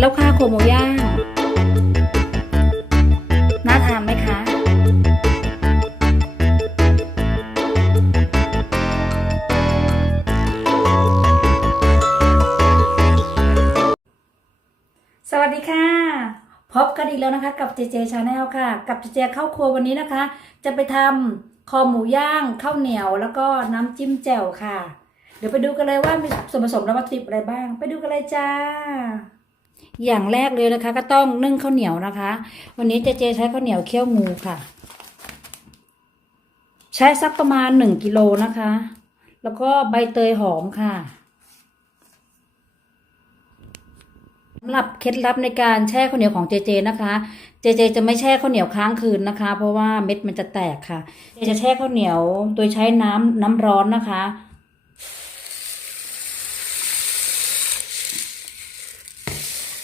แล้วค่ะโคโมย่างน่าทานไหมคะ สวัสดีค่ะ พบกันอีกแล้วนะคะ กับเจเจชาแนลค่ะ กับเจเจเข้าครัววันนี้นะคะ จะไปทำคอหมูย่างข้าวเหนียว แล้วก็น้ำจิ้มแจ่วค่ะเดี๋ยวไปดูกันเลยว่ามีส่วนผสมและวัตถุดิบอะไรบ้าง ไปดูกันเลยจ้า อย่างแรกเลยนะคะ ก็ต้องนึ่งข้าวเหนียวนะคะ วันนี้เจเจใช้ข้าวเหนียวเคี่ยวงูค่ะ ใช้สักประมาณหนึ่งกิโลนะคะ แล้วก็ใบเตยหอมค่ะสำหรับเคล็ดลับในการแช่ข้าวเหนียวของเจเจนะคะ เจเจจะไม่แช่ข้าวเหนียวค้างคืนนะคะ เพราะว่าเม็ดมันจะแตกค่ะเจจะแช่ข้าวเหนียวโดยใช้น้ำน้ำร้อนนะคะ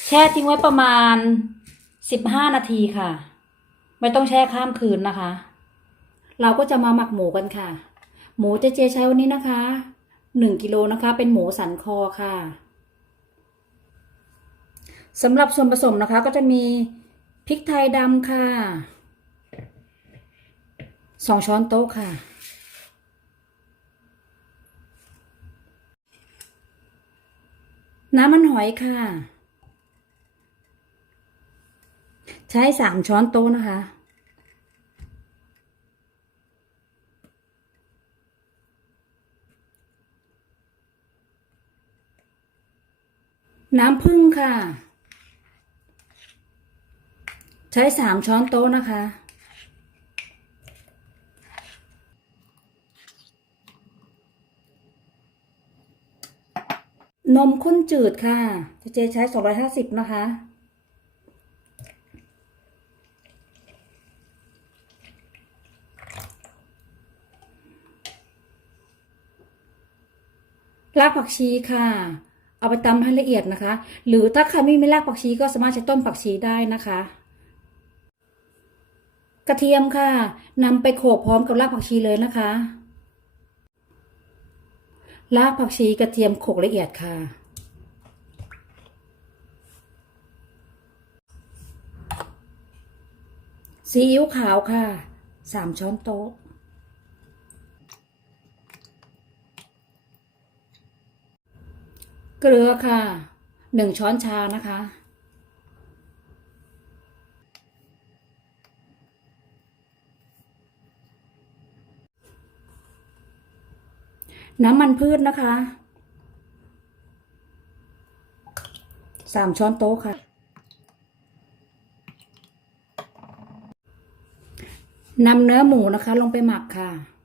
แช่ทิ้งไว้ประมาณสิบห้านาทีค่ะ ไม่ต้องแช่ข้ามคืนนะคะ เราก็จะมาหมักหมูกันค่ะ หมูเจเจใช้วันนี้นะคะหนึ่งกิโลนะคะ เป็นหมูสันคอค่ะสำหรับส่วนผสมนะคะก็จะมีพริกไทยดำค่ะสองช้อนโต๊ะค่ะ น้ำมันหอยค่ะ ใช้สามช้อนโต๊ะนะคะ น้ำผึ้งค่ะ ใช้สามช้อนโต๊ะนะคะนมข้นจืดค่ะ เจเจใช้สองร้อยห้าสิบนะคะ รากผักชีค่ะ เอาไปตำให้ละเอียดนะคะ หรือถ้าใครไม่มีรากผักชีก็สามารถใช้ต้นผักชีได้นะคะ กระเทียมค่ะนำไปโขลกพร้อมกับรากผักชีเลยนะคะ รากผักชีกระเทียมโขลกละเอียดค่ะซีอิ๊วขาวค่ะสามช้อนโต๊ะ กลือค่ะหนึ่งช้อนชานะคะ น้ำมันพืชนะคะสามช้อนโต๊ะค่ะ นำเนื้อหมูนะคะ ลงไปหมักค่ะ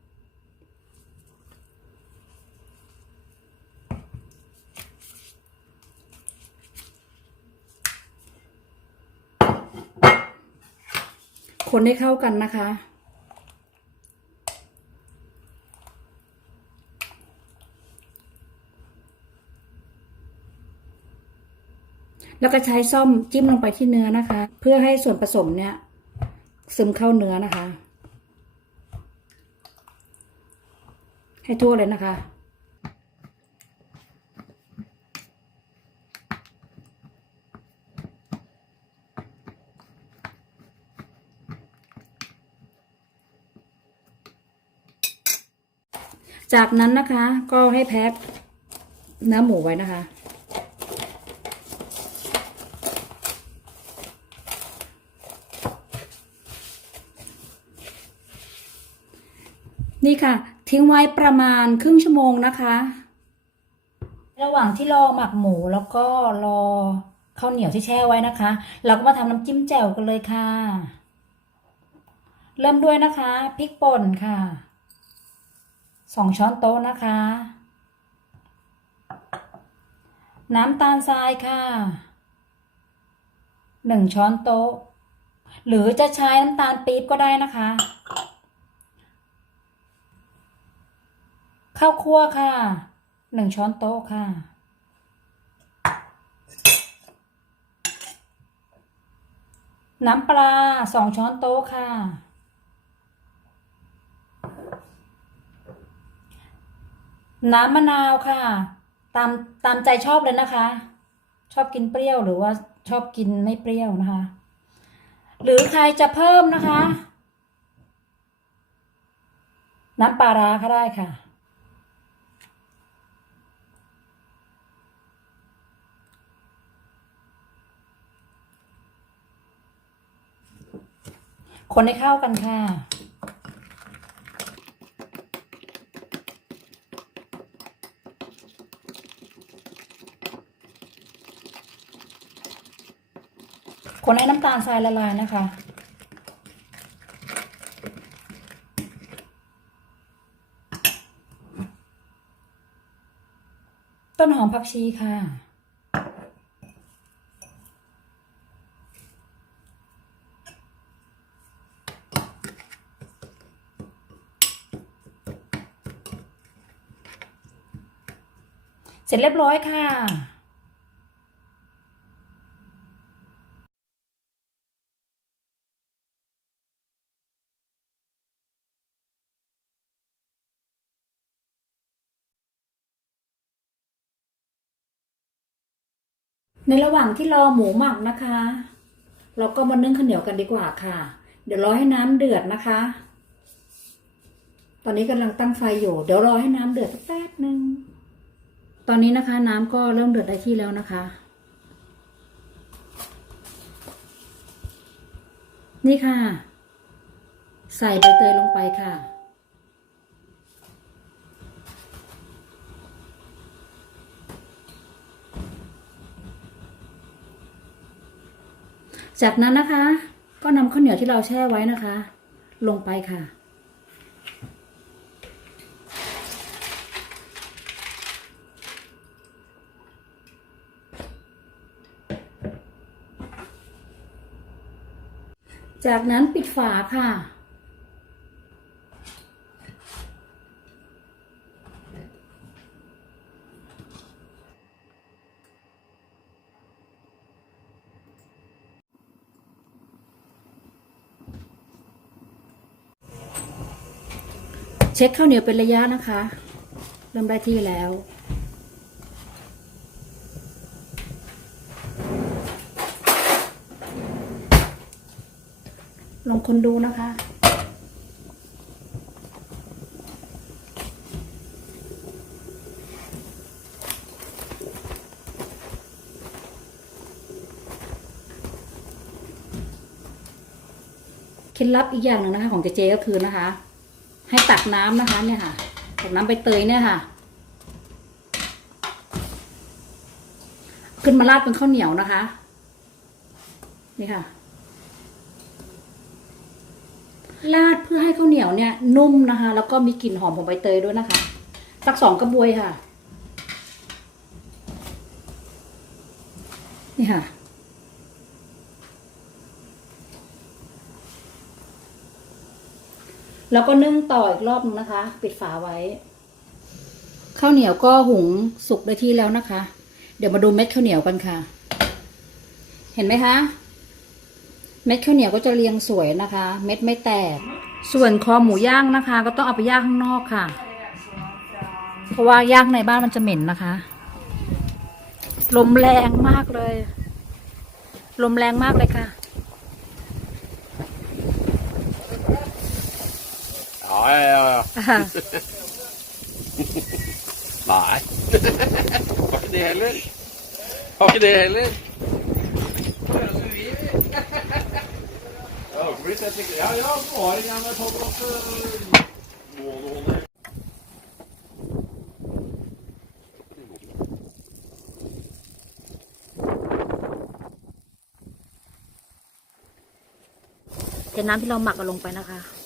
คนให้เข้ากันนะคะ แล้วก็ใช้ซ่อมจิ้มลงไปที่เนื้อนะคะ เพื่อให้ส่วนผสมเนี่ย ซึมเข้าเนื้อนะคะ ให้ทั่วเลยนะคะ จากนั้นนะคะก็ให้แพ็คเนื้อหมูไว้นะคะ นี่ค่ะ ทิ้งไว้ประมาณครึ่งชั่วโมงนะคะ ระหว่างที่รอหมักหมูแล้วก็รอข้าวเหนียวที่แช่ไว้นะคะ เราก็มาทำน้ำจิ้มแจ่วกันเลยค่ะ เริ่มด้วยนะคะพริกป่นค่ะ สองช้อนโต๊ะนะคะ น้ำตาลทรายค่ะหนึ่งช้อนโต๊ะ หรือจะใช้น้ำตาลปี๊บก็ได้นะคะข้าวคั่วค่ะหนึ่งช้อนโต๊ะค่ะ น้ำปลาสองช้อนโต๊ะค่ะ น้ำมะนาวค่ะ ตามตามใจชอบเลยนะคะ ชอบกินเปรี้ยวหรือว่าชอบกินไม่เปรี้ยวนะคะ หรือใครจะเพิ่มนะคะ น้ำปลาร้าก็ได้ค่ะ คนให้เข้ากันค่ะ คนให้น้ำตาลทรายละลายนะคะ ต้นหอมผักชีค่ะ เสร็จเรียบร้อยค่ะ ในระหว่างที่รอหมูหมักนะคะ เราก็มานึ่งข้าวเหนียวกันดีกว่าค่ะ เดี๋ยวรอให้น้ำเดือดนะคะ ตอนนี้กำลังตั้งไฟอยู่ เดี๋ยวรอให้น้ำเดือดสักแป๊บหนึ่งตอนนี้นะคะ น้ำก็เริ่มเดือดได้ที่แล้วนะคะ นี่ค่ะ ใส่ใบเตยลงไปค่ะ จากนั้นนะคะ ก็นำข้าวเหนียวที่เราแช่ไว้นะคะ ลงไปค่ะ จากนั้นปิดฝาค่ะ เช็คข้าวเหนียวเป็นระยะนะคะ เริ่มได้ที่แล้วลองคนดูนะคะเคล็ดลับอีกอย่างหนึ่งนะคะของเจเจก็คือนะคะ ให้ตักน้ำนะคะเนี่ยค่ะตักน้ำใบเตยเนี่ยค่ะ ขึ้นมาราดเป็นข้าวเหนียวนะคะ นี่ค่ะราดเพื่อให้ข้าวเหนียวเนี่ยนุ่มนะคะ แล้วก็มีกลิ่นหอมของใบเตยด้วยนะคะสักสองกระบวยค่ะ นี่ค่ะ แล้วก็นึ่งต่ออีกรอบนึงนะคะ ปิดฝาไว้ ข้าวเหนียวก็หุงสุกได้ที่แล้วนะคะ เดี๋ยวมาดูเม็ดข้าวเหนียวกันค่ะ เห็นไหมคะ เม็ดข้าวเหนียวก็จะเรียงสวยนะคะ เม็ดไม่แตก ส่วนคอหมูย่างนะคะ ก็ต้องเอาไปย่างข้างนอกค่ะ เพราะว่าย่างในบ้านมันจะเหม็นนะคะ ลมแรงมากเลย ลมแรงมากเลยค่ะ Ja, ja, ja. Nei. Var ikke det heller. Var ikke det heller. Jeg har ikke blitt et Ja, nå har jeg gjerne tatt at målholdet เทน้ำที่เราหมักเอาลงไปนะคะ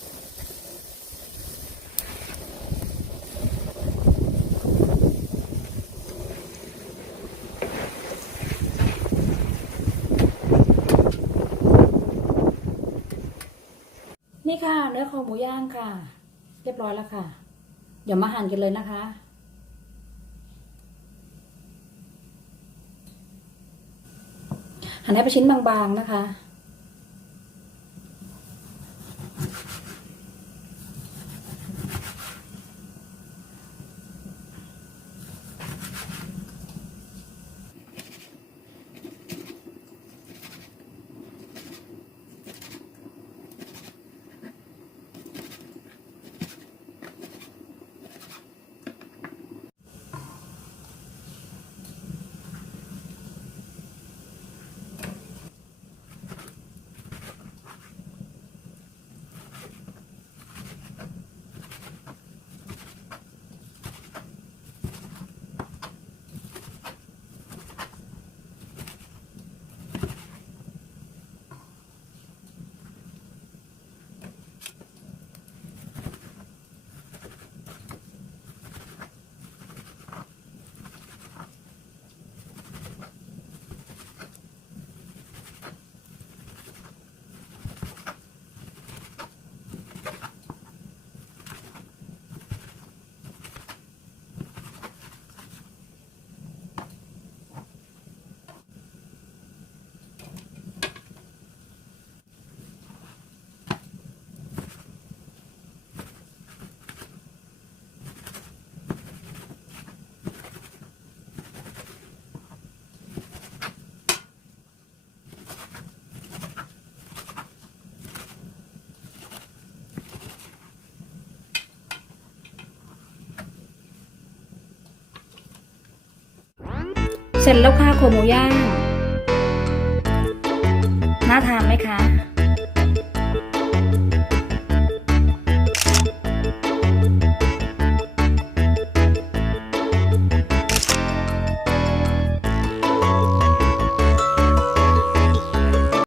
นี่ค่ะ เนื้อคอหมูย่างค่ะ เรียบร้อยแล้วค่ะ เดี๋ยวมาหั่นกันเลยนะคะ หั่นให้เป็นชิ้นบางๆนะคะ น เสร็จแล้วค่ะโคหมูย่าง น่าทานไหมคะ